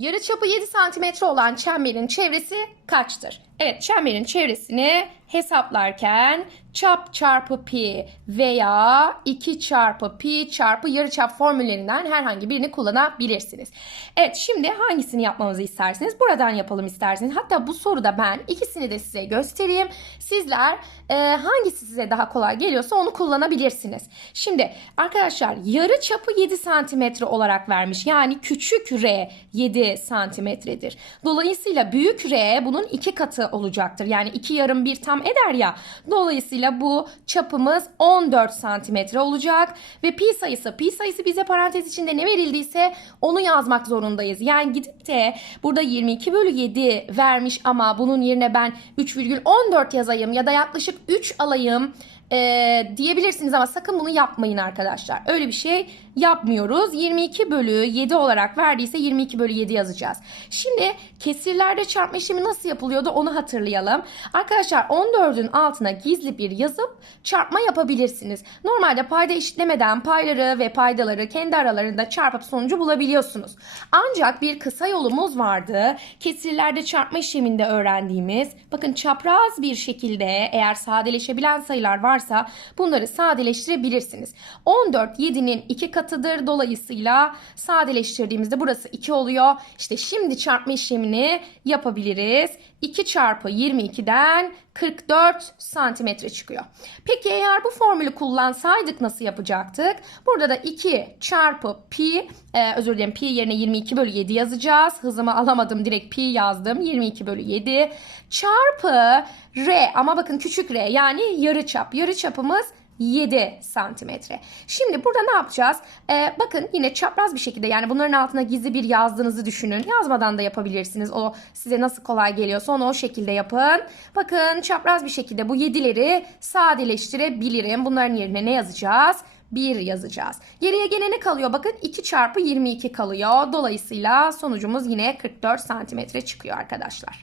Yarıçapı 7 santimetre olan çemberin çevresi kaçtır? Evet çemberin çevresini hesaplarken çap çarpı pi veya 2 çarpı pi çarpı yarıçap formüllerinden herhangi birini kullanabilirsiniz. Evet şimdi hangisini yapmamızı istersiniz? Buradan yapalım isterseniz. Hatta bu soruda ben ikisini de size göstereyim. Sizler e, hangisi size daha kolay geliyorsa onu kullanabilirsiniz. Şimdi arkadaşlar yarı çapı 7 santimetre olarak vermiş. Yani küçük r 7 santimetredir. Dolayısıyla büyük r bunun iki katı olacaktır. Yani iki yarım bir tam eder ya. Dolayısıyla bu çapımız 14 santimetre olacak. Ve pi sayısı, pi sayısı bize parantez içinde ne verildiyse onu yazmak zorundayız. Yani gidip de burada 22 bölü 7 vermiş ama bunun yerine ben 3,14 yazayım ya da yaklaşık 3 alayım e, diyebilirsiniz ama sakın bunu yapmayın arkadaşlar. Öyle bir şey yapmıyoruz. 22 bölü 7 olarak verdiyse 22 bölü 7 yazacağız. Şimdi kesirlerde çarpma işlemi nasıl yapılıyordu onu hatırlayalım. Arkadaşlar 14'ün altına gizli bir yazıp çarpma yapabilirsiniz. Normalde payda eşitlemeden payları ve paydaları kendi aralarında çarpıp sonucu bulabiliyorsunuz. Ancak bir kısa yolumuz vardı. Kesirlerde çarpma işleminde öğrendiğimiz bakın çapraz bir şekilde eğer sadeleşebilen sayılar varsa bunları sadeleştirebilirsiniz. 14 7'nin 2 katıdır. Dolayısıyla sadeleştirdiğimizde burası 2 oluyor. İşte şimdi çarpma işlemini yapabiliriz. 2 çarpı 22'den 44 santimetre çıkıyor. Peki eğer bu formülü kullansaydık nasıl yapacaktık? Burada da 2 çarpı pi, e, özür dilerim pi yerine 22 bölü 7 yazacağız. Hızımı alamadım direkt pi yazdım. 22 bölü 7 çarpı r ama bakın küçük r yani yarı çap. Yarı çapımız 7 santimetre. Şimdi burada ne yapacağız? Ee, bakın yine çapraz bir şekilde yani bunların altına gizli bir yazdığınızı düşünün. Yazmadan da yapabilirsiniz. O size nasıl kolay geliyorsa onu o şekilde yapın. Bakın çapraz bir şekilde bu 7'leri sadeleştirebilirim. Bunların yerine ne yazacağız? 1 yazacağız. Geriye gene ne kalıyor? Bakın 2 çarpı 22 kalıyor. Dolayısıyla sonucumuz yine 44 santimetre çıkıyor arkadaşlar.